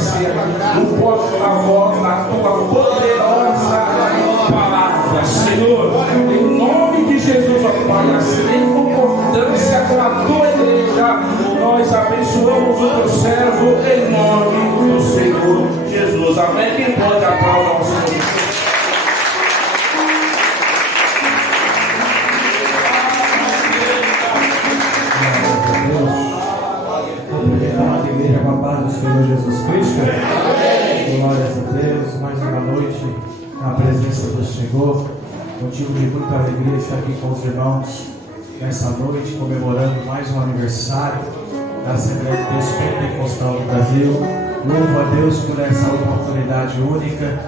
ser o posto da voz da tua poderosa palavra, Senhor. Em nome de Jesus, ó Pai, assim em concordância com a tua igreja, nós abençoamos o teu servo em nome do Senhor Jesus. Amém. Quem pode aplaudir o Senhor? Igreja, com a paz do Senhor Jesus Cristo. Glórias a Deus. Mais uma noite na presença do Senhor. Motivo de muita alegria estar aqui com os irmãos nessa noite, comemorando mais um aniversário da Assembleia de Deus Pentecostal do Brasil. Louvo a Deus por essa oportunidade única.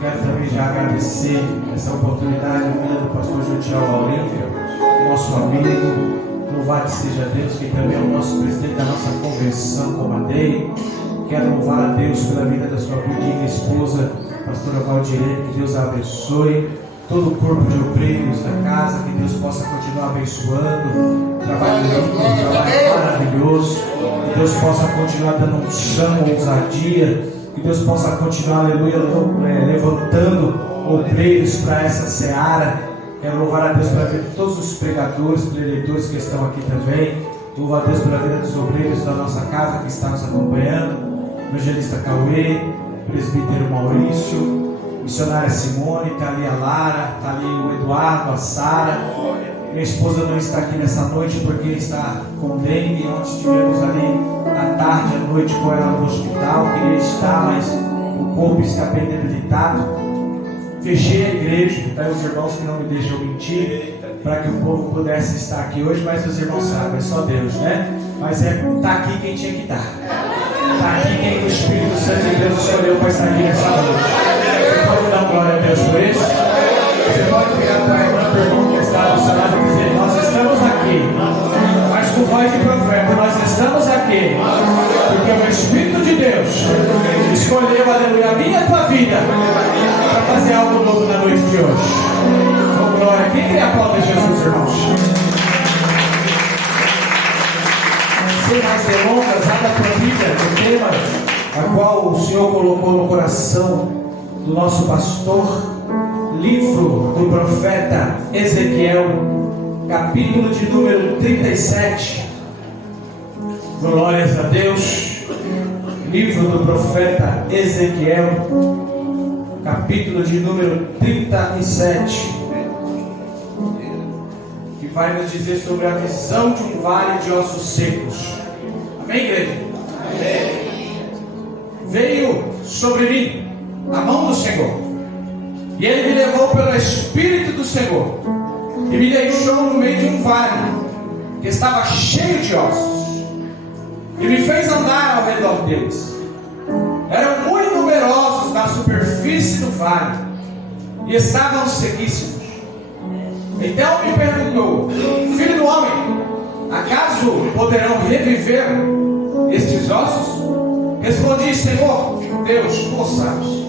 Quero também já agradecer essa oportunidade do pastor Jutiel Aurílio, nosso amigo. Louvado seja Deus, que também é o nosso presidente da nossa convenção, Comadei. Quero louvar a Deus pela vida da sua bonita esposa, pastora Valdirene, que Deus a abençoe. Todo o corpo de obreiros da casa, que Deus possa continuar abençoando. Trabalho maravilhoso. Que Deus possa continuar dando um chão, ousadia. Que Deus possa continuar, aleluia, levantando obreiros para essa seara. Quero louvar a Deus pela vida de todos os pregadores, preletores que estão aqui também. Louvo a Deus pela vida dos obreiros da nossa casa que está nos acompanhando. Evangelista Cauê, presbítero Maurício, missionária Simone, está ali a Lara, está ali o Eduardo, a Sara. Minha esposa não está aqui nessa noite porque está com dengue. Ontem estivemos ali à tarde, à noite com ela no hospital. Queria estar, mas o corpo está bem debilitado. Fechei a igreja, tá? Os irmãos que não me deixam mentir, para que o povo pudesse estar aqui hoje, mas os irmãos sabem, é só Deus, né? Mas está aqui quem tinha que estar. Está aqui quem o Espírito Santo de Deus escolheu para estar aqui nessa noite. Você pode dar glória a Deus por isso? Você pode pegar para a irmã, para o irmão que está ao seu lado e dizer: nós estamos aqui, mas com voz de profeta, nós estamos aqui, porque o Espírito de Deus escolheu, aleluia, a minha e a tua vida, fazer algo novo na noite de hoje. Com glória. Quem quer aplaudir Jesus, irmãos? Sem mais delongas, nada proibida do tema a qual o Senhor colocou no coração do nosso pastor. Livro do profeta Ezequiel, capítulo de número 37. Glórias a Deus. Livro do profeta Ezequiel, capítulo de número 37, que vai nos dizer sobre a visão de um vale de ossos secos. Amém, igreja? Amém. Veio sobre mim a mão do Senhor, e Ele me levou pelo Espírito do Senhor, e me deixou no meio de um vale que estava cheio de ossos, e me fez andar ao redor deles. Eram muito numerosos na superfície do vale, e estavam sequíssimos. Então me perguntou: filho do homem, acaso poderão reviver estes ossos? Respondi: Senhor Deus, tu sabes.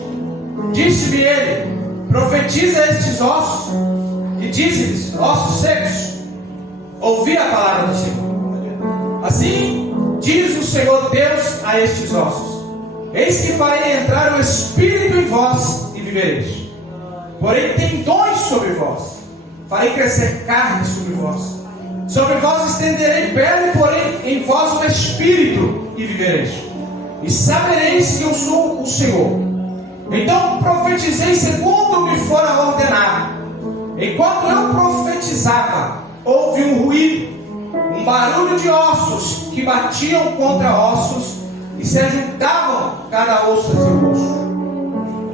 Disse-me ele: profetiza estes ossos, e dize-lhes: ossos secos, ouvi a palavra do Senhor. Assim diz o Senhor Deus a estes ossos: eis que farei entrar o Espírito em vós e vivereis. Porém tendões sobre vós, farei crescer carne sobre vós. Sobre vós estenderei pele, porém em vós o Espírito e vivereis. E sabereis que eu sou o Senhor. Então profetizei segundo me fora ordenado. Enquanto eu profetizava, houve um ruído, um barulho de ossos que batiam contra ossos e se ajuntavam cada osso a seu osso.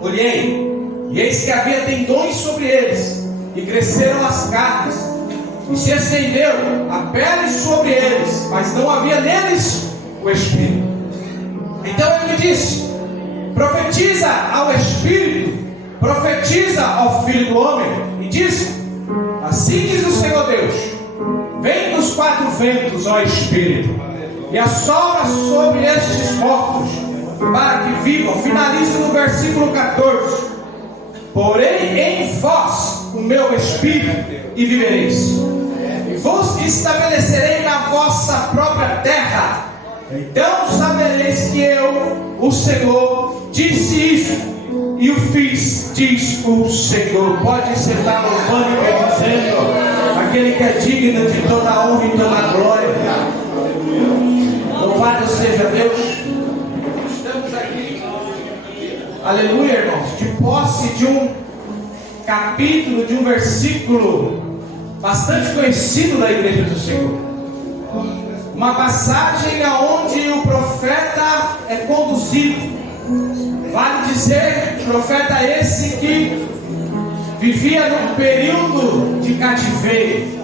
Olhei, e eis que havia tendões sobre eles, e cresceram as carnes, e se estendeu a pele sobre eles, mas não havia neles o Espírito. Então ele me disse: profetiza ao Espírito, profetiza ao Filho do Homem, e disse: assim diz o Senhor Deus: vem dos quatro ventos, ó Espírito, e assopra sobre estes mortos, para que vivam. Finalizo no versículo 14: porém em vós o meu Espírito e vivereis, e vos estabelecerei na vossa própria terra. Então sabereis que eu, o Senhor disse isso, e o fiz, diz o Senhor. Pode sentar louvando e bendizendo aquele que é digno de toda a honra e toda a glória. Louvado seja Deus. Estamos aqui, aleluia, irmãos, de posse de um capítulo, de um versículo bastante conhecido da igreja do Senhor. Uma passagem aonde o profeta é conduzido. Vale dizer, profeta esse que vivia num período de cativeiro.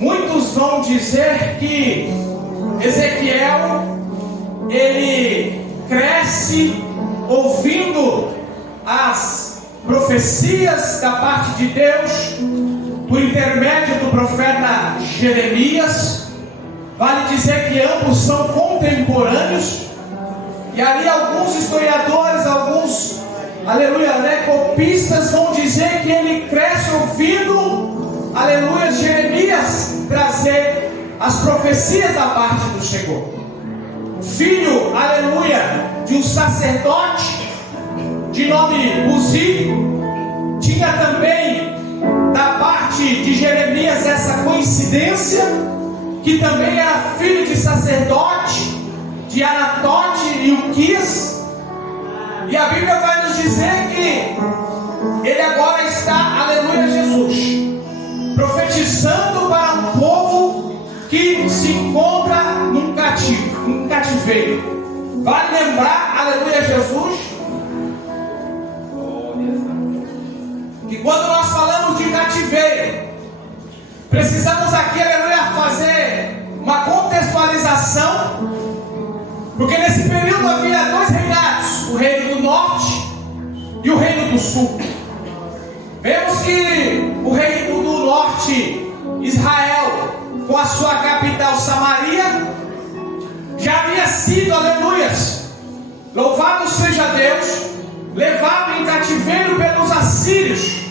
Muitos vão dizer que Ezequiel, ele cresce ouvindo as profecias da parte de Deus por intermédio do profeta Jeremias. Vale dizer que ambos são contemporâneos. E ali alguns historiadores, alguns, aleluia, copistas vão dizer que ele cresce ouvindo, aleluia, Jeremias trazer as profecias da parte do Senhor. Filho, aleluia, de um sacerdote de nome Uzi, tinha também da parte de Jeremias essa coincidência, que também era filho de sacerdote, de Anatote e Uquias. E a Bíblia vai nos dizer que ele agora está, aleluia, Jesus, profetizando para um povo que se encontra num cativeiro. Vale lembrar, aleluia, Jesus, que quando nós falamos de cativeiro, precisamos aqui, aleluia, fazer uma contextualização, porque nesse período havia dois reinados, o reino do norte e o reino do sul. Vemos que o reino do norte, Israel, com a sua capital Samaria, já havia sido, aleluias, louvado seja Deus, levado em cativeiro pelos assírios,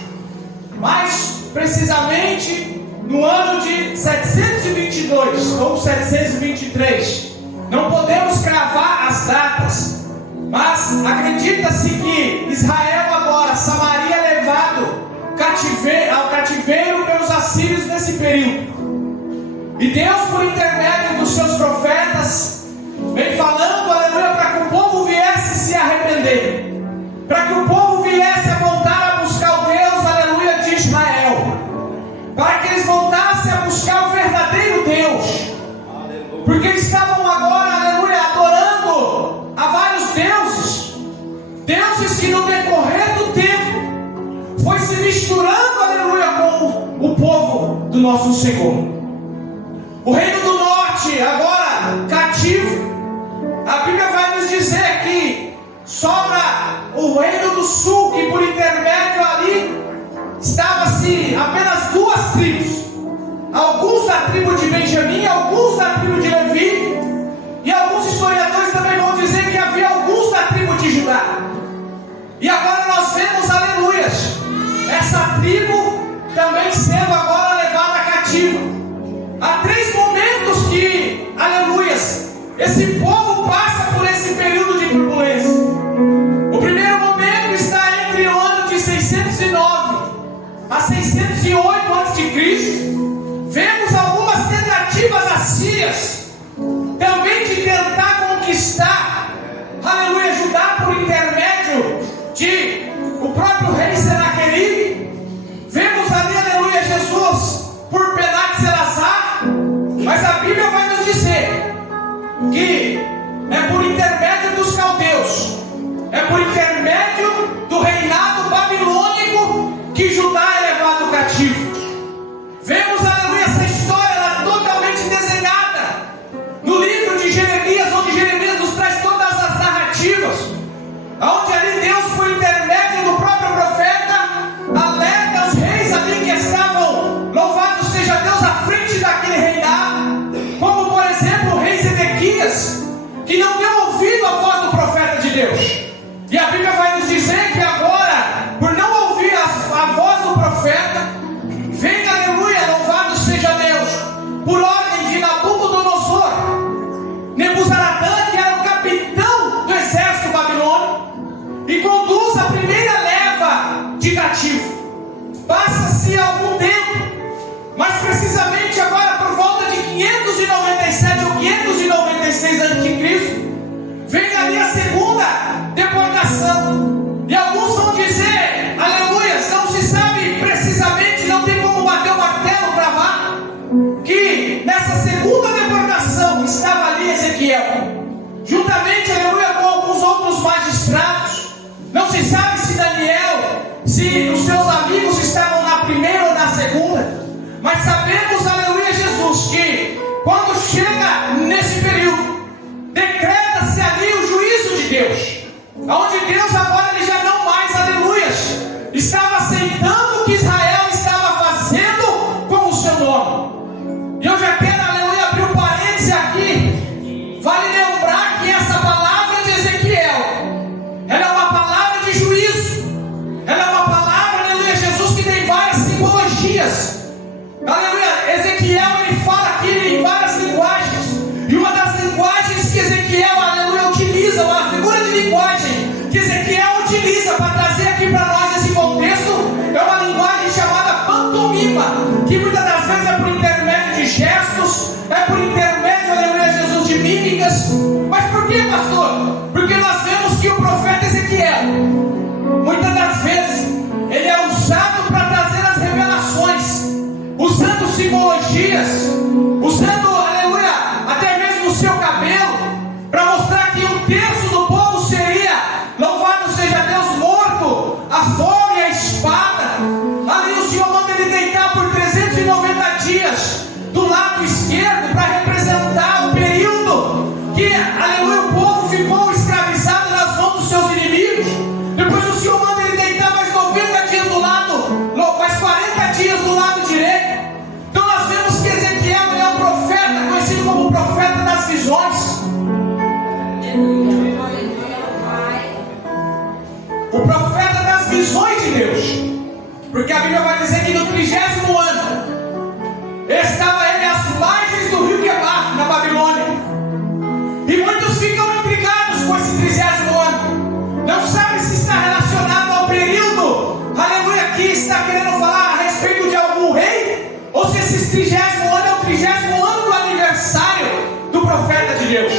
mais precisamente no ano de 722 ou 723. Não podemos cravar as datas, mas acredita-se que Israel agora, Samaria, é levado ao cativeiro pelos assírios nesse período. E Deus, por intermédio dos seus profetas, vem falando, aleluia, para que o povo viesse se arrepender, para que o povo viesse a voltar a buscar o Deus, aleluia, de Israel, para que eles voltassem a buscar o verdadeiro Deus, porque eles estavam agora, aleluia, adorando a vários deuses, deuses que no decorrer do tempo foi se misturando, aleluia, com o povo do nosso Senhor. O reino do norte, agora cativo, a Bíblia vai nos dizer que sobra o reino do sul, que por intermédio ali estava-se apenas duas tribos, alguns da tribo de Benjamim, alguns da tribo de Levi, e alguns historiadores também vão dizer que havia alguns da tribo de Judá. E agora nós vemos, aleluias, essa tribo também sendo agora levada cativa. Há três momentos que, aleluias, esse povo passa por esse período de turbulência. O primeiro momento está entre o ano de 609 a 608 a.C. Vemos algumas tentativas assírias também de tentar conquistar, aleluia, Judá por intermédio de o próprio rei Senaqueribe. Vemos ali, aleluia, Jesus por Penat-Selazar. Mas a Bíblia vai nos dizer que é por intermédio dos caldeus, é por intermédio do reinado babilônico que Judá é levado cativo. Vemos, aleluia, essa história ela totalmente desenhada no livro de Jeremias, onde Jeremias nos traz todas as narrativas, onde ali Deus, por intermédio do próprio profeta, alerta os reis ali que estavam, louvado seja Deus, à frente daquele reinado, como por exemplo o rei Zedequias, Mas precisamente agora, por volta de 597 ou 596 a.C., vem ali a segunda deportação. E alguns vão dizer, aleluia, não se sabe precisamente, não tem como bater o martelo, cravar, que nessa segunda deportação estava ali Ezequiel, juntamente, aleluia, com alguns outros magistrados. Não se sabe se Daniel, se os seus amigos estavam na primeira ou na segunda, mas sabemos, aleluia, Jesus, que quando chega nesse período, decreta-se ali o juízo de Deus, onde Deus agora ele já não mais, aleluias, estava aceitando o que Israel estava fazendo com o seu nome. E eu já quero, aleluia, abrir um parênteses aqui. Vale lembrar que essa palavra de Ezequiel, ela é uma palavra de juízo, ela é uma palavra, aleluia, Jesus, que tem várias simbologias. Aleluia, Ezequiel ele fala aqui em várias linguagens, e uma das linguagens que Ezequiel, aleluia, utiliza, uma figura de linguagem que Ezequiel utiliza para trazer aqui para nós esse contexto, é uma linguagem chamada pantomima, que muitas das vezes é por intermédio de gestos, é por intermédio, aleluia, Jesus, de mímicas. Mas por que, pastor? Porque nós vemos que o profeta Ezequiel, muitas das vezes, ele é usado para trazer as revelações, usando simbologias, usando, aleluia, até mesmo o seu cabelo, para mostrar que um terço do povo seria, louvado seja Deus, morto, a fome e a espada. Ali o Senhor manda ele deitar por 390 dias do lado esquerdo, para representar o período que, aleluia, o povo ficou escravizado nas mãos dos seus inimigos. Depois o Senhor manda ele deitar mais 90 dias do lado, mais 40 dias do lado direito. Então nós vemos que Ezequiel é um profeta, conhecido como o profeta das visões. O profeta das visões de Deus. Porque a Bíblia vai dizer que no 30º ano estava ele às margens do rio Quebar, na Babilônia. E muitos ficam intrigados com esse 30º ano. Não sabe se está relacionado ao período, aleluia, que está querendo falar a respeito de algum rei, ou se esse 30º ano é o 30º ano do aniversário do profeta de Deus.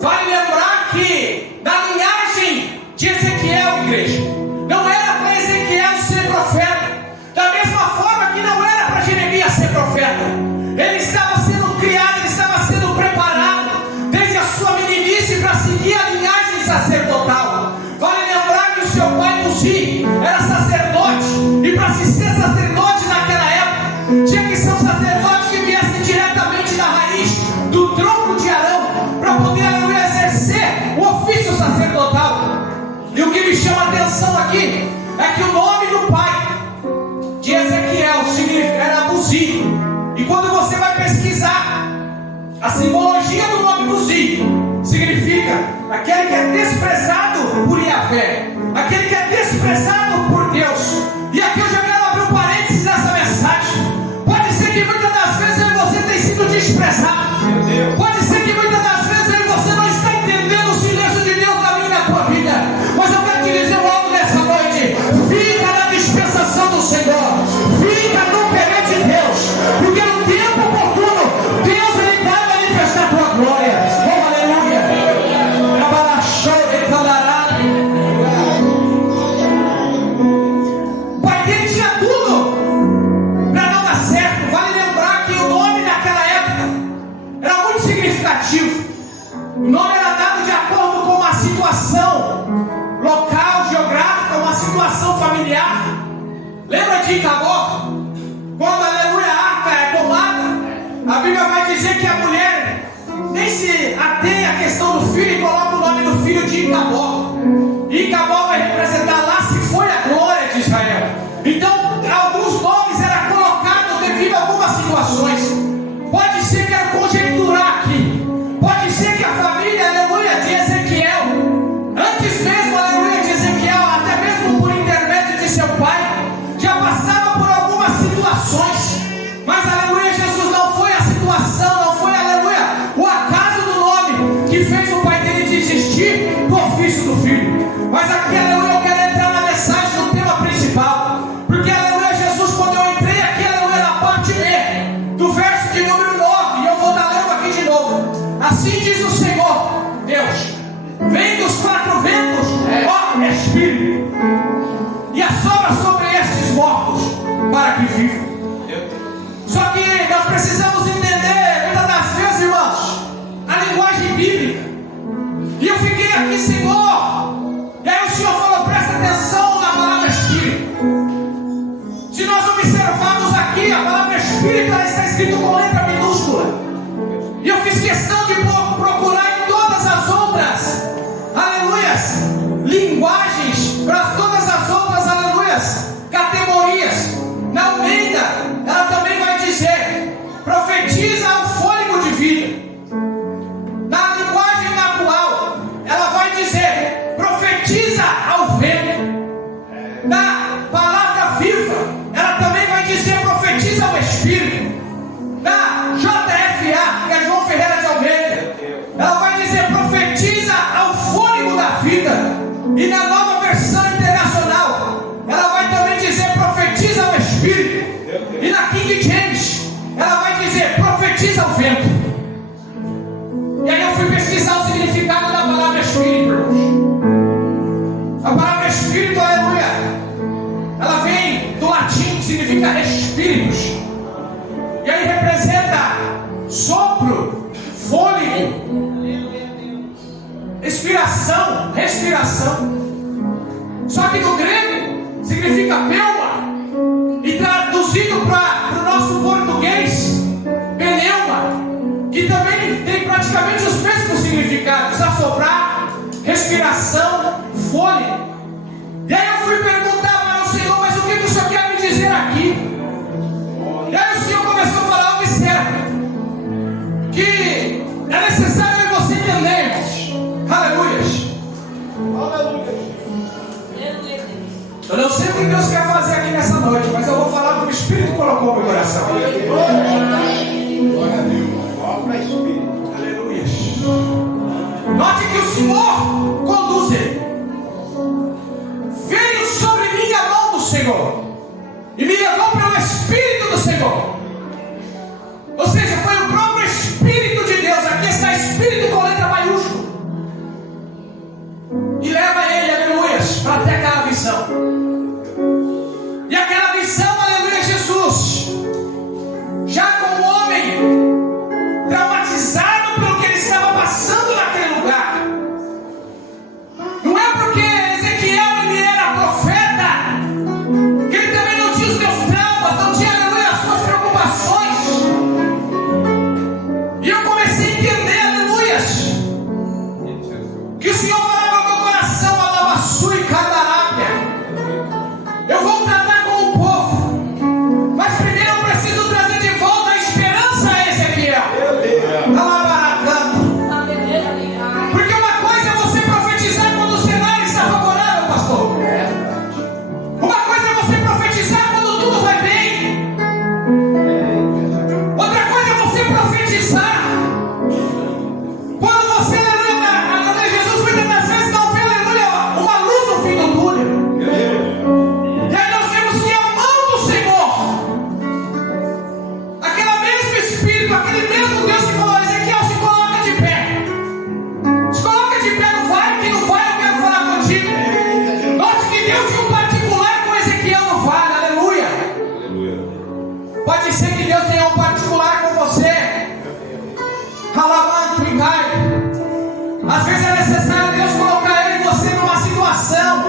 Vale lembrar que na linhagem de Ezequiel, igreja, não era para Ezequiel ser profeta, da mesma forma que não era para Jeremias ser profeta. Ele estava sendo criado, ele estava sendo preparado desde a sua meninice para seguir a linhagem sacerdotal. Vale lembrar que o seu pai Uzi era sacerdote, e para se ser sacerdote naquela época tinha que ser um sacerdote que viesse diretamente da raiz do tronco de Arão, para poder, aleluia, exercer o ofício sacerdotal. E o que me chama a atenção aqui é que o nome do pai de Ezequiel era Uzi. E quando você vai pesquisar a simbologia do nome Uzi, significa aquele que é desprezado por Yahvé, aquele que é desprezado por Deus. E aqui eu já quero abrir um parênteses nessa mensagem. Pode ser que muitas das vezes você tenha sido desprezado, pode ser que muitas das vezes você não está entendendo o silêncio de Deus na minha e na tua vida, mas eu quero te dizer algo nessa noite: fica na dispensação do Senhor, fica no querer de Deus, porque no tempo oportuno Deus ele vai manifestar a tua glória. Oh, aleluia. O pai dele tinha tudo para não dar certo. Vale lembrar que o nome naquela época era muito significativo. O nome era dado de acordo com uma situação local, geográfica, uma situação familiar. Lembra de Icabó? Quando, aleluia, a arca é tomada, a Bíblia vai dizer que a mulher nem se atém à questão do filho e coloca o nome do filho de Icabó. E Icabó vai representar lá se foi a glória de Israel. Então, alguns nomes eram colocados devido a algumas situações. Pode ser que era conjecturar aqui, pode ser que a família, aleluia, de Ezequiel, antes mesmo, aleluia, de Ezequiel, até mesmo por intermédio de seu pai, já passava por algumas situações. Mas, aleluia, Jesus, não foi a situação, não foi, aleluia, o acaso do nome que fez o pai dele desistir do ofício do filho. Mas aqui, aleluia, eu quero entrar na mensagem do tema principal, porque, aleluia, Jesus, quando eu entrei aqui, aleluia, na parte B, vem dos quatro ventos, ó Espírito, e assopra sobre estes mortos para que vivam. Só que nós precisamos entender, muitas das vezes, irmãos, a linguagem bíblica. E eu fiquei aqui, Senhor, e aí o Senhor falou: presta atenção na palavra Espírito. Se nós observarmos aqui, a palavra Espírito, ela está escrita com letra minúscula. E eu fiz questão de procurar em todas as outras, aleluias, linguagens, para todas as outras, aleluias, categorias. Na Almeida, ela também vai dizer: profetiza ao fôlego de vida. Na linguagem atual, ela vai dizer: profetiza ao vento. Na palavra viva, ela também vai dizer: profetiza ao Espírito. Na JFA, que é João Ferreira de Almeida, ela vai dizer: profetiza ao fôlego da vida. E na nova versão internacional, ela vai também dizer: profetiza ao Espírito. E na King James, ela vai dizer: profetiza ao vento. E aí eu fui pesquisar o significado da palavra Espírito, irmãos. A palavra Espírito, aleluia, ela vem do latim, significa espíritos. E aí representa sopro, fôlego, expiração, respiração. Só que no grego significa pneuma. E traduzido para o nosso português, pneuma, que também tem praticamente os mesmos significados: assoprar, respiração, fôlego. E aí eu fui perguntar para o Senhor: mas o que o Senhor quer me dizer aqui? E aí o Senhor começou a falar: observa, que é necessário que você entendamos, aleluias. Eu não sei o que Deus quer fazer aqui nessa noite, mas eu vou falar do que o Espírito colocou no meu coração. Glória a Deus. Vamos para Espírito. Aleluia. Note que o Senhor conduz ele. Veio sobre mim a mão do Senhor e me levou pelo Espírito do Senhor. Ou seja, foi o próprio Espírito de Deus. Aqui está Espírito com letra maiúscula. E leva ele, aleluia, para ter aquela visão. E aquela visão, aleluia, Jesus, já como homem traumatizado pelo que ele estava passando naquele lugar. Não é porque Ezequiel ele era profeta que ele também não tinha os seus traumas, não tinha, aleluia, as suas preocupações. E eu comecei a entender, aleluia, que o Senhor falava ao meu coração: a nova sua e Candarábia. Eu vou tratar com o povo, mas primeiro eu preciso trazer de volta a esperança a Ezequiel. Porque uma coisa é você profetizar quando o cenário está favorável, pastor. Uma coisa é você profetizar quando tudo vai bem. Outra coisa é você profetizar quando você, aleluia, Jesus muitas das vezes não vê, aleluia, uma luz no fim do túnel. E aí nós vemos que a mão do Senhor, aquele mesmo Espírito, aquele mesmo Deus que falou: Ezequiel, se coloca de pé. Se coloca de pé, não vai, que não vai, eu quero falar contigo. Note que Deus tinha um particular com Ezequiel no vale, aleluia. Pode ser que Deus tenha um particular com você. Alabanto e cai. Às vezes é necessário Deus colocar ele e você numa situação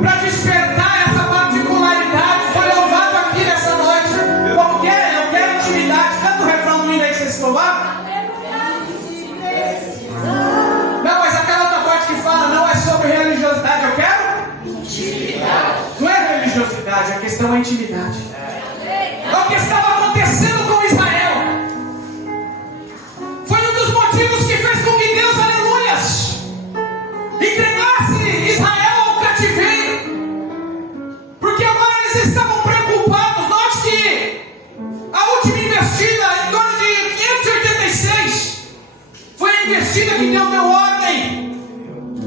para despertar essa particularidade. Foi louvado aqui nessa noite. Como que é? Eu quero intimidade. Canta o refrão do hino aí que vocês louvaram. Não, mas aquela outra parte que fala não é sobre religiosidade. Eu quero intimidade. Não é religiosidade, a questão é intimidade. É o que estava acontecendo com Israel. Foi um dos motivos que fez com que Deus, aleluias, entregasse Israel ao cativeiro. Porque agora eles estavam preocupados. Note que a última investida, em torno de 586, foi a investida que Deus deu ordem.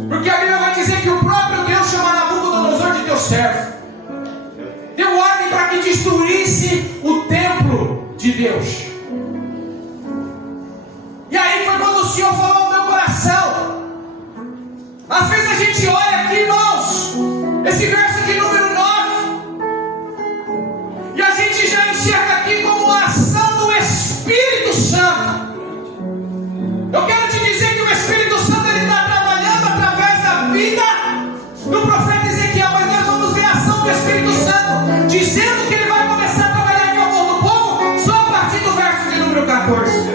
Porque a Bíblia vai dizer que o próprio Deus chama Nabucodonosor de teu servo. Deu ordem para que destruísse o templo de Deus. E aí foi quando o Senhor falou ao meu coração: gente olha aqui, irmãos, esse verso de número 9, e a gente já enxerga aqui como a ação do Espírito Santo. Eu quero te dizer que o Espírito Santo ele está trabalhando através da vida do profeta Ezequiel, mas nós vamos ver a ação do Espírito Santo, dizendo que ele vai começar a trabalhar em favor do povo só a partir do verso de número 14.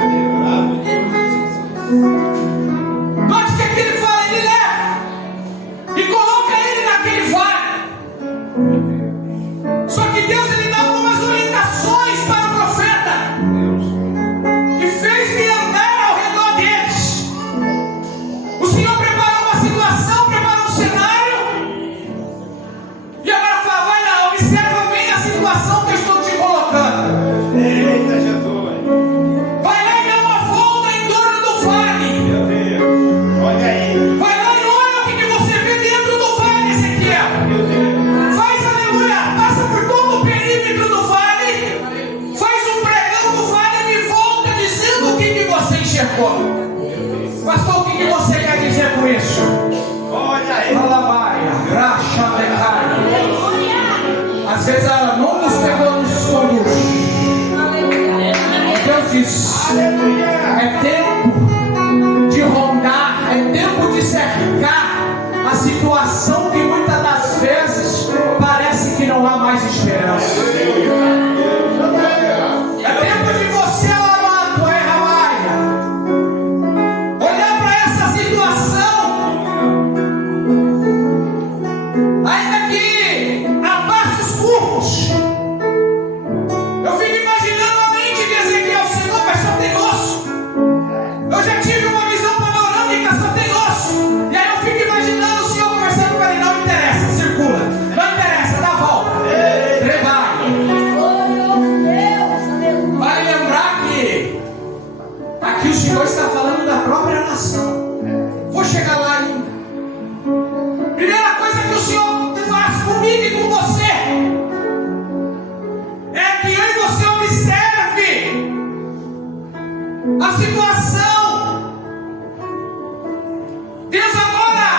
Note que aqui ele fala, ele leva e coloca ele naquele vale. Só que Deus ele dá algumas orientações para o profeta e fez-me andar ao redor deles. O Senhor preparou uma situação, preparou um cenário, e agora fala, vai lá, observa bem a situação que eu estou te colocando. Eita, Jesus. Vai lá e dá uma volta em torno do vale. Meu Deus. Olha aí. Vai lá e olha o que você vê dentro do vale, Ezequiel. Meu Deus. Faz, aleluia, passa por todo o perímetro do vale, faz um pregão do vale e me volta dizendo o que você enxergou. Pastor, o que você quer dizer com isso? Olha aí. Alabaia, racha, decai. Às vezes ela não nos pegou nos escondidos. Deus diz, é tempo de rondar, é tempo de cercar a situação que muitas das vezes parece que não há mais esperança. É tempo de você, Alamato, Erramaia, olhar para essa situação, ainda que a passos curtos. Eu fico imaginando a mente de Ezequiel, Senhor, mas só tem osso. Eu já tive uma visão panorâmica, só tem osso. E aí eu fico imaginando o Senhor conversando com ele, não interessa, circula, não interessa, dá a volta. Trabalhe. Vale lembrar que aqui o Senhor está falando da própria nação. Vou chegar lá ainda. Primeira coisa que o Senhor faz comigo e com você é que eu e você observe a situação. Deus agora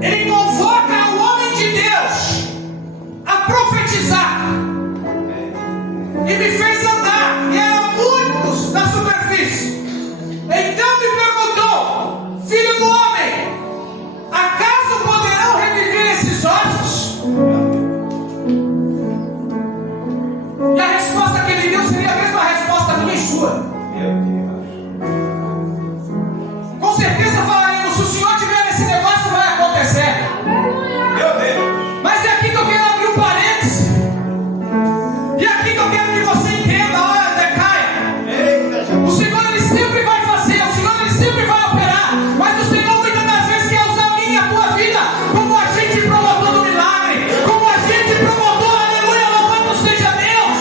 ele convoca o homem de Deus a profetizar e me fez andar, e eram muitos na superfície. Então me perguntou, filho do homem, acaso poderão reviver esses ossos? E a resposta que ele deu seria a mesma resposta minha e sua. Meu Deus. Com certeza falaremos, se o Senhor tiver nesse negócio vai acontecer. Meu Deus. Mas é aqui que eu quero abrir um parênteses. E é aqui que eu quero que você entenda, olha, decaia. Eita, O Jesus. Senhor ele sempre vai fazer, o Senhor ele sempre vai operar, mas o Senhor muitas das vezes quer usar a minha e a tua vida como agente promotor do milagre, como agente promotor, aleluia, louvado seja Deus.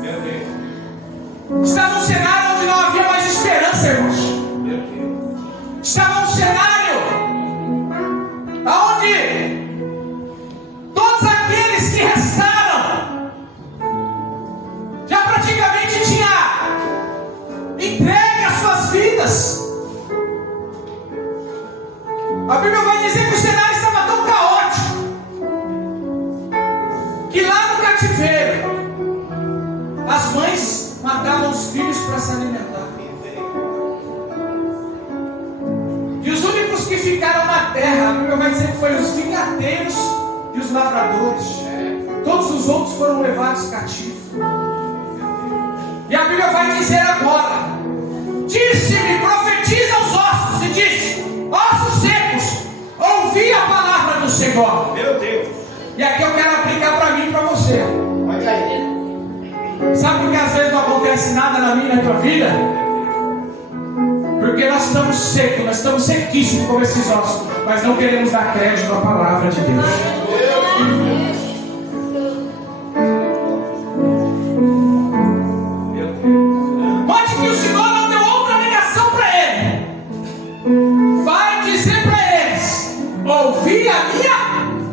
Meu Deus. Estava um cenário onde não havia mais esperança, irmãos. Meu Deus. Estava um cenário onde todos aqueles que restaram já praticamente tinha entregue as suas vidas. A Bíblia vai dizer que o cenário estava tão caótico que lá no cativeiro as mães matavam os filhos para se alimentar. E os únicos que ficaram na terra, a Bíblia vai dizer que foram os vinhateiros e os lavradores. Todos os outros foram levados cativos. E a Bíblia vai dizer agora: disse-me, profetiza aos ossos, e disse: ossos secos, ouvi a palavra do Senhor. Meu Deus. E aqui eu quero aplicar para mim e para você. Olha aí. Sabe por que às vezes não acontece nada na minha e na tua vida? Porque nós estamos secos, nós estamos sequíssimos como esses ossos, mas não queremos dar crédito à palavra de Deus. Note que o Senhor não deu outra negação para ele. Vai dizer para eles: ouvi a minha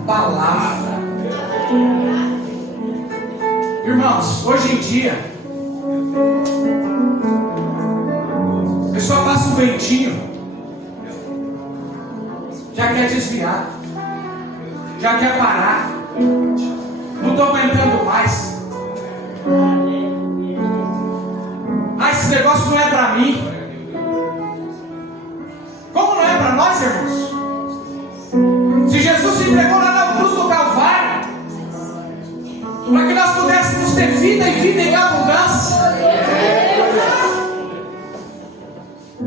palavra. Irmãos, hoje em dia a pessoa passa um ventinho já quer desviar, já quer parar. Não estou aguentando mais. Ah, esse negócio não é para mim. Como não é para nós, irmãos? Se Jesus se entregou lá na cruz do Calvário, para que nós pudéssemos ter vida e vida em abundância.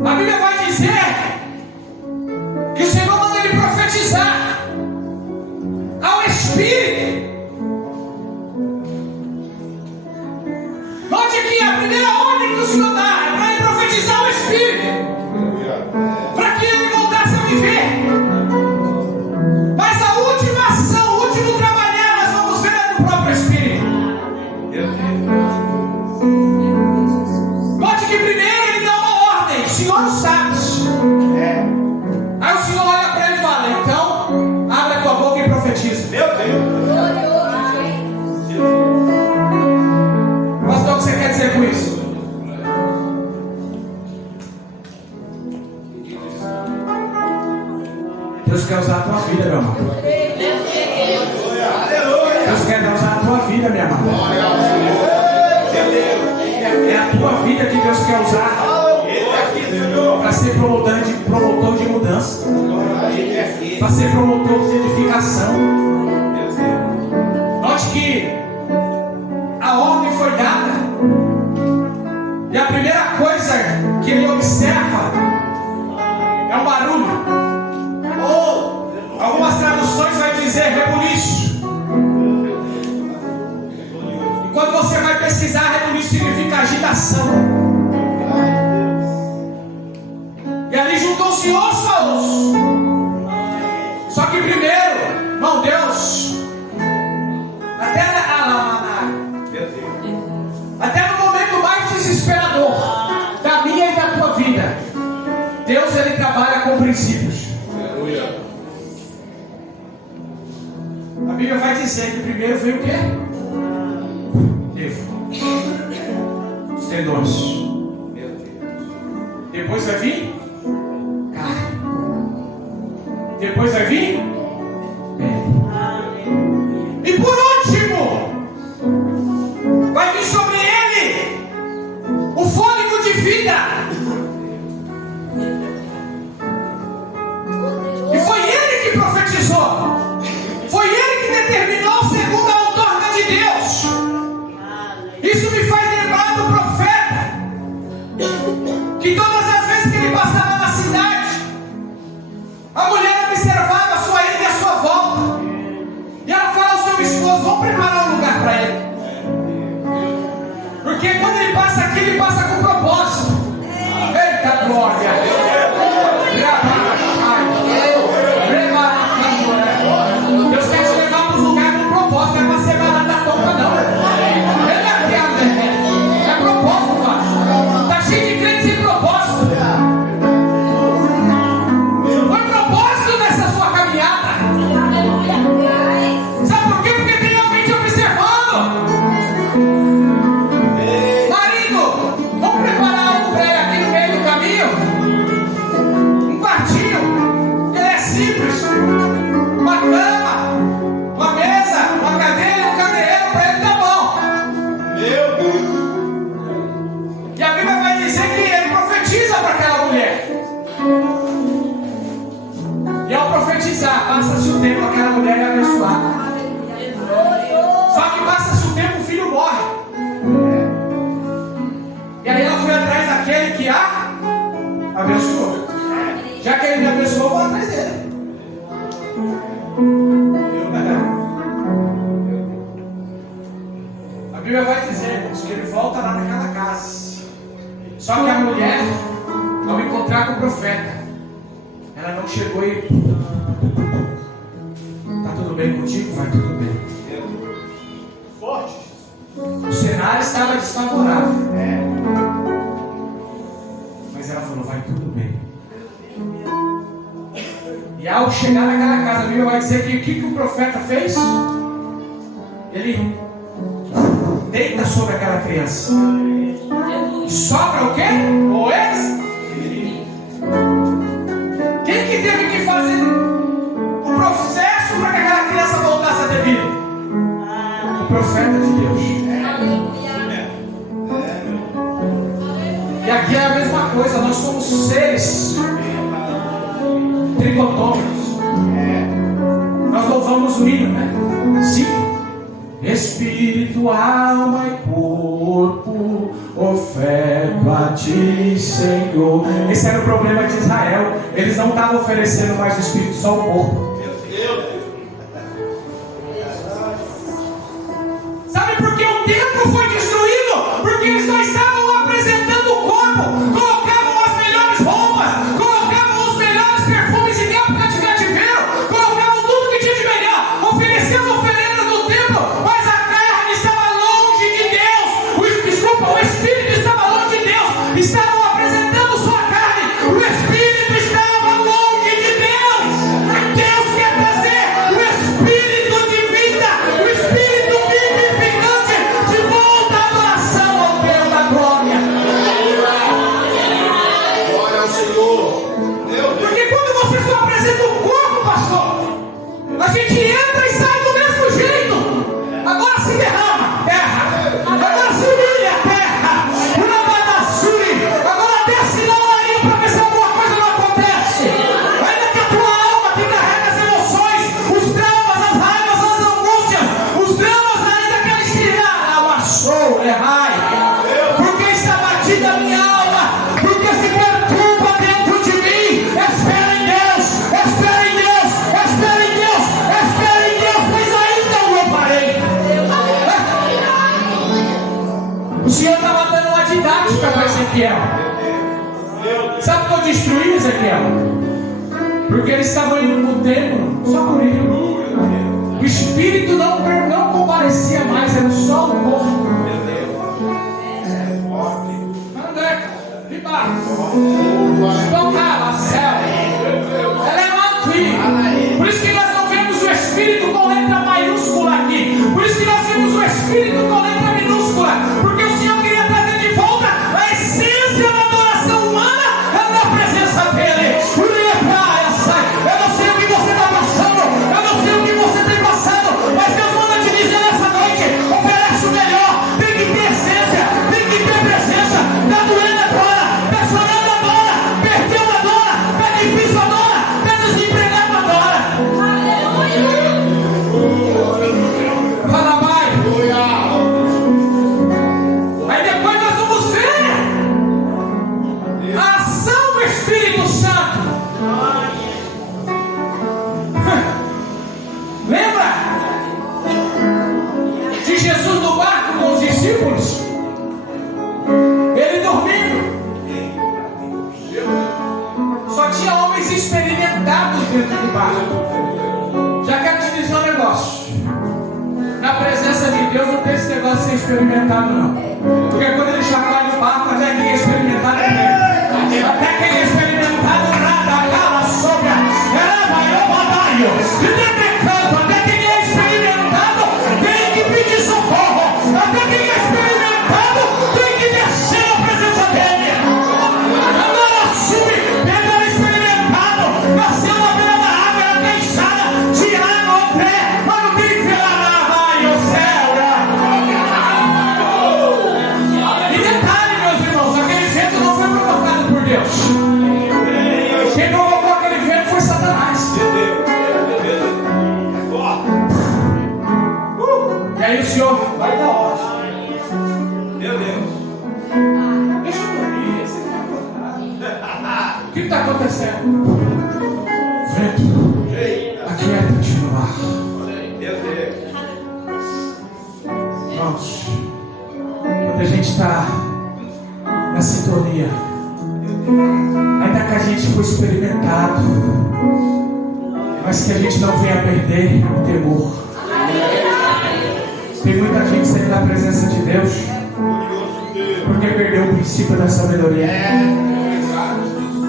A Bíblia vai dizer que o Senhor manda ele profetizar ao Espírito. Note que a primeira ordem que o Senhor dá é para ele profetizar ao Espírito, para que ele voltasse a viver. Mas a última ação, o último trabalhar, nós vamos ver é do próprio Espírito. Note que primeiro ele dá uma ordem: o Senhor não sabe. Aí o Senhor olha para ele e fala: então, abre a tua boca e profetiza. Meu Deus. Pastor, o que você quer dizer com isso? Deus quer usar a tua vida, meu amado. Deus quer usar a tua vida, minha amada. É a tua vida que Deus quer usar para ser promotor de mudança, para ser promotor de edificação. Note que a ordem foi dada, e a primeira coisa que ele observa é um barulho. Ou algumas traduções vai dizer rebuliço. E quando você vai pesquisar, rebuliço significa agitação. E ali juntou-se osso a osso. Só que primeiro, irmão, Deus, até no momento mais desesperador da minha e da tua vida, Deus, ele trabalha com princípios. A Bíblia vai dizer que primeiro veio o quê? Nervo, os tendões. Depois vai vir carne. Depois vai vir pele. E por último, vai vir sobre ele o fôlego de vida. E foi ele que profetizou. Foi ele que determinou segundo a outorga de Deus. Isso me faz lembrar do profeta, que todas as vezes que ele passava na cidade, a mulher observava a sua ida e a sua volta, e ela fala ao seu esposo: vamos preparar um lugar para ele, porque quando ele passa aqui, ele passa com propósito. Eita glória! Deus quer te levar para os lugares com propósito, não é para ser barata tonta, não. É propósito, mano. Está cheio de crente sem propósito. Foi propósito nessa sua caminhada. Sabe por quê? Porque tem alguém te observando. Marido, vamos preparar algo para ele aqui no meio do caminho? Um quartinho, que ele é simples. Uma cama, uma mesa, uma cadeira, um candeeiro para ele, tá bom. Meu Deus. E a Bíblia vai dizer que ele profetiza para aquela mulher. E ao profetizar, passa-se o tempo, aquela mulher é abençoada. Só que passa-se o tempo, o filho morre. E aí ela foi atrás daquele que a abençoou. Já que ele me abençoou, eu vou atrás dele. A Bíblia vai dizer, irmãos, que ele volta lá naquela casa. Só que a mulher, ao encontrar com o profeta, ela não chegou e: tá tudo bem contigo? Vai tudo bem. Forte. O cenário estava desfavorável. Mas ela falou: vai tudo bem. E ao chegar naquela casa, a Bíblia vai dizer que o que o profeta fez? Ele deita sobre aquela criança. E sobra o quê? O Espírito. nós somos seres tricotômicos. Nós louvamos o hino, né? Sim. Espírito, alma e corpo oferto a ti, Senhor. Esse era o problema de Israel. Eles não estavam oferecendo mais o Espírito, só o corpo. Sabe por que o templo foi destruído? Porque eles só estavam apresentando o corpo. Colocavam as melhores roupas, colocavam os melhores perfumes em época de cativeiro, colocavam tudo que tinha de melhor, ofereciam as oferendas do templo, mas a carne estava longe de Deus. O Espírito estava longe de Deus. Estavam apresentando sua carne. O Espírito estava longe de Deus. Deus quer trazer o Espírito de vida, o Espírito vivificante de volta à adoração ao Deus da glória. Glória ao Senhor. Porque quando você só apresenta o corpo, pastor, a gente entra e sai do mesmo jeito. Agora se derrama, terra. Agora se humilha, terra. Agora desce na orainha para ver se alguma coisa não acontece. Ainda que a tua alma que carrega as emoções, os traumas, as raivas, as angústias, os dramas ainda querem estirar. Amassou, errai. Porque está batida a minha alma, porque se perturba dentro de mim. Espera em Deus, espera em Deus, espera em Deus, espera em Deus, pois ainda o louvarei. O Senhor estava dando uma didática para Ezequiel. Sabe por que eu destruí Ezequiel? Porque eles estavam indo no templo só por ir. O Espírito não comparecia mais, era só o corpo. Por isso que nós não vemos o Espírito com letra maiúscula aqui. Por isso que nós vemos o Espírito com letra minúscula. Porque o Senhor queria trazer de volta a essência da adoração humana na presença dEle. Eu não sei o que você está passando, eu não sei o que você tem passado, mas Deus manda te dizer nessa noite: oferece o melhor. Tem que ter essência, tem que ter presença. Está doendo agora, está chorando agora, perdeu agora, está difícil agora, está desempregado agora. Fala, Pai. Aí depois nós vamos ver a ação do Espírito Santo. Lembra de Jesus no barco com os discípulos? Ele dormindo. Só tinha homens experimentados dentro do barco. Já quero te dizer um negócio. Na presença de Deus não tem esse negócio de ser experimentado, não. Porque quando ele chacoalha o barco, até quem é experimentado é ele. Até quem é experimentado nada, cala, sobra. Era maior batalha. Até quem é experimentado tem que pedir socorro. Até quem é experimentado tem que descer na presença dele. Agora sube, Pedro era experimentado. Nasceu na beira da água, era queixada, tirada no pé, mas não tem que virar nada. Vai, o céu. E detalhe, meus irmãos, aquele vento não foi provocado por Deus. Quem provocou aquele vento foi Satanás. E aí o Senhor vai dar hora. Meu Deus. Deixa eu dormir. O que está acontecendo? Vento, aquieta-te no ar. Meu Deus. Irmãos, quando a gente está na sintonia, ainda que a gente foi experimentado, mas que a gente não venha perder o temor. Tem muita gente saindo da presença de Deus porque perdeu o princípio da sabedoria.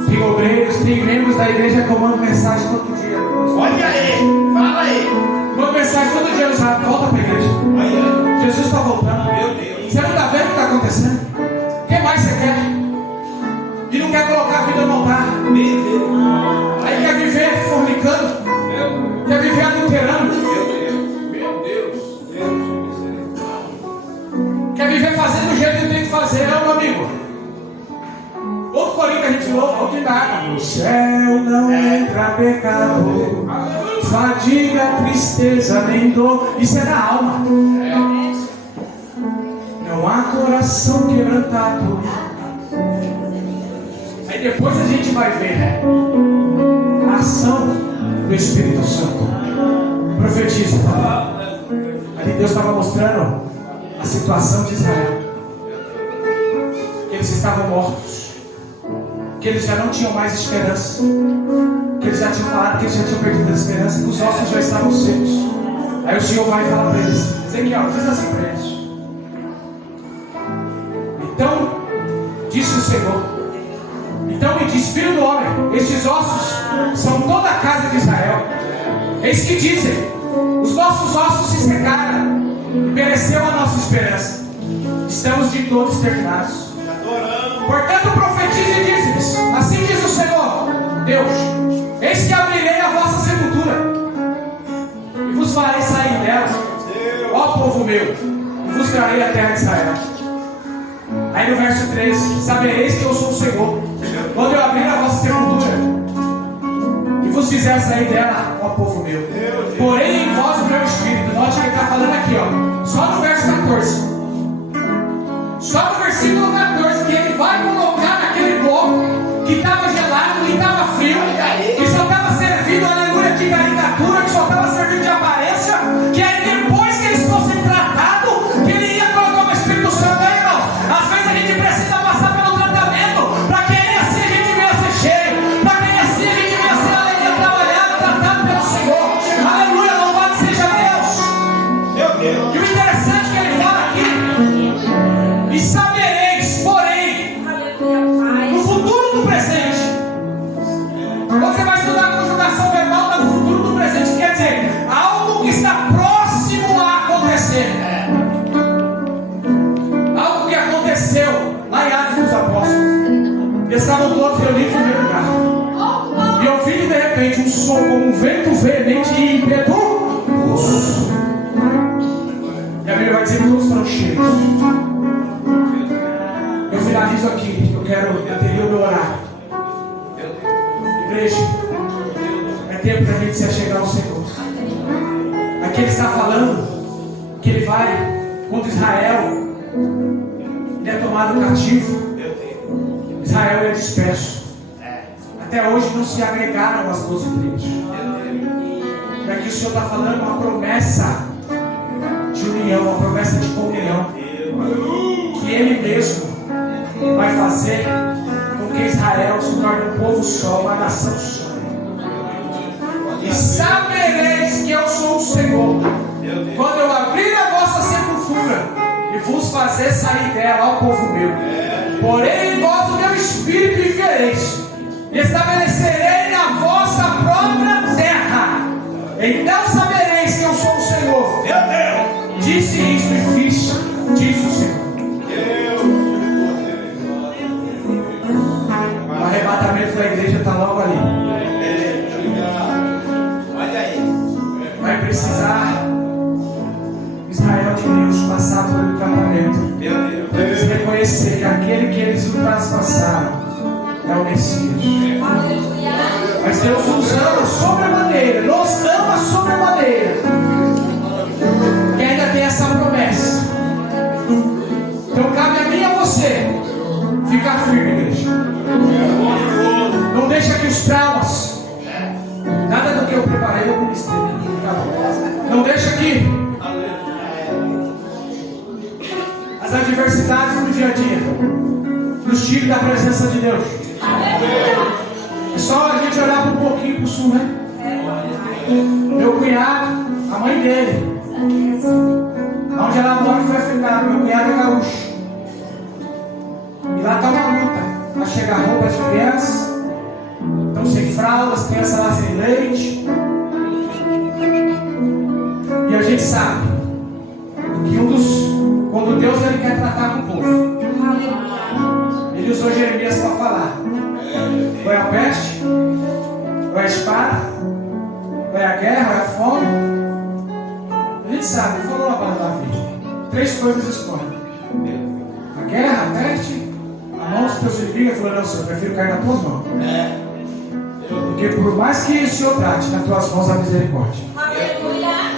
Tem obreiros, tem membros da igreja que eu mando mensagem todo dia. Olha aí, fala aí. Mando mensagem todo dia, já volta para a igreja. Jesus está voltando. Meu Deus. Você não está vendo o que está acontecendo? O que mais você quer? E não quer colocar a vida no altar. Aí quer viver fornicando, quer viver adulterando, quer viver fazendo do jeito que tem que fazer, meu amigo. Outro corinho que a gente louva, que nada. No céu não entra pecado, fadiga, tristeza, nem dor. Isso é da alma. Não há coração quebrantado. Aí depois a gente vai ver, né? A ação do Espírito Santo. Profetiza. Ali Deus estava mostrando a situação de Israel. Que eles estavam mortos. Que eles já não tinham mais esperança. Que eles já tinham falado que eles já tinham perdido a esperança. Que os ossos já estavam secos. Aí o Senhor vai falar para eles. Ezequiel, diz assim para eles. Então, disse o Senhor. Então me diz, filho do homem, estes ossos são toda a casa de Israel. Eis que dizem, os nossos ossos se secaram, e pereceu a nossa esperança. Estamos de todos terminados. Portanto profetize e dize-lhes, assim diz o Senhor, Deus, eis que abrirei a vossa sepultura, e vos farei sair dela, ó povo meu, e vos trarei a terra de Israel. Aí no verso 3, sabereis que eu sou o Senhor, quando eu abrir a vossa sepultura e vos fizer sair dela, ó povo meu. Porém em vós o meu espírito. Note que ele está falando aqui, ó, só no verso 14. Só no versículo 14, que ele vai colocar naquele povo que estava gelado, que estava frio, que só estava servindo, aleluia, de caricatura, que só estava servindo de aparência, que aí depois que eles fossem tratados, que ele ia colocar o Espírito Santo. Aí, irmão, às vezes a gente precisa passar pelo tratamento, para que aí assim a gente venha ser cheio, para que aí assim a gente venha ser, aleluia, trabalhado, tratado pelo Senhor. Aleluia, louvado seja Deus. E o interessante é que ele fala aqui, e sabereis, porém, no futuro do presente. Quando você vai estudar a conjugação verbal, está no futuro do presente, quer dizer, algo que está próximo a acontecer. Algo que aconteceu lá em Atos dos Apóstolos. Eles estavam todos reunidos no mesmo lugar. E ouviram de repente um som como um vento veemente e impetuoso. E a Bíblia vai dizer que todos foram cheios. Eu finalizo aqui. Eu teria o meu horário. Igreja, é tempo para a gente se achegar ao Senhor. Aqui ele está falando que ele vai contra Israel. Ele é tomado cativo. Israel é disperso. Até hoje não se agregaram as 12 tribos. E aqui o Senhor está falando uma promessa de união, uma promessa de comunhão, que Ele mesmo vai fazer com que Israel se torne um povo só, uma nação só. E sabereis que eu sou o Senhor, quando eu abrir a vossa sepultura e vos fazer sair dela, ó povo meu. Porém em vós o meu espírito e vereis, e estabelecerei na vossa própria terra. Então sabereis que eu sou o Senhor. Disse isto e fiz, diz o Senhor. O arrebatamento da igreja está logo ali. Vai precisar Israel de Deus passar por um tratamento. Eles reconhecer que aquele que eles traspassaram é o Messias. Mas Deus nos ama sobremaneira, nos ama sobremaneira, que ainda tem essa promessa. Então cabe a mim e a você ficar firme, igreja. Não deixa que os traumas, nada do que eu preparei eu ministrei. Não deixa que as adversidades do dia a dia nos tirem da presença de Deus. É só a gente olhar um pouquinho para o sul, né? Meu cunhado, a mãe dele, onde ela mora foi afetada. Meu cunhado é gaúcho. E lá está uma luta para chegar roupa de crianças. Estão sem fraldas, crianças lá sem leite. E a gente sabe que quando Deus ele quer tratar com o povo, Ele usou Jeremias para falar. Foi a peste, foi a espada, foi a guerra, foi a fome. A gente sabe, ele falou lá para Davi: 3 coisas escolhe: a guerra, a peste, a mão dos teus inimigos. Ele falou: não, Senhor, eu prefiro cair nas tuas mãos. Porque por mais que o Senhor trate nas tuas mãos a misericórdia.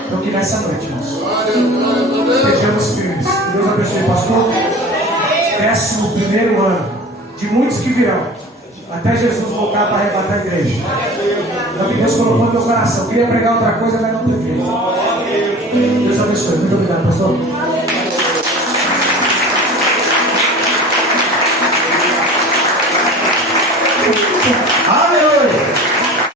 Então que nessa noite, irmãos, estejamos firmes. Que Deus abençoe, pastor. 11º ano de muitos que virão, até Jesus voltar para arrebatar a igreja. É o que Deus colocou no meu coração. Eu queria pregar outra coisa, mas não teve. Deus abençoe. Muito obrigado, pastor.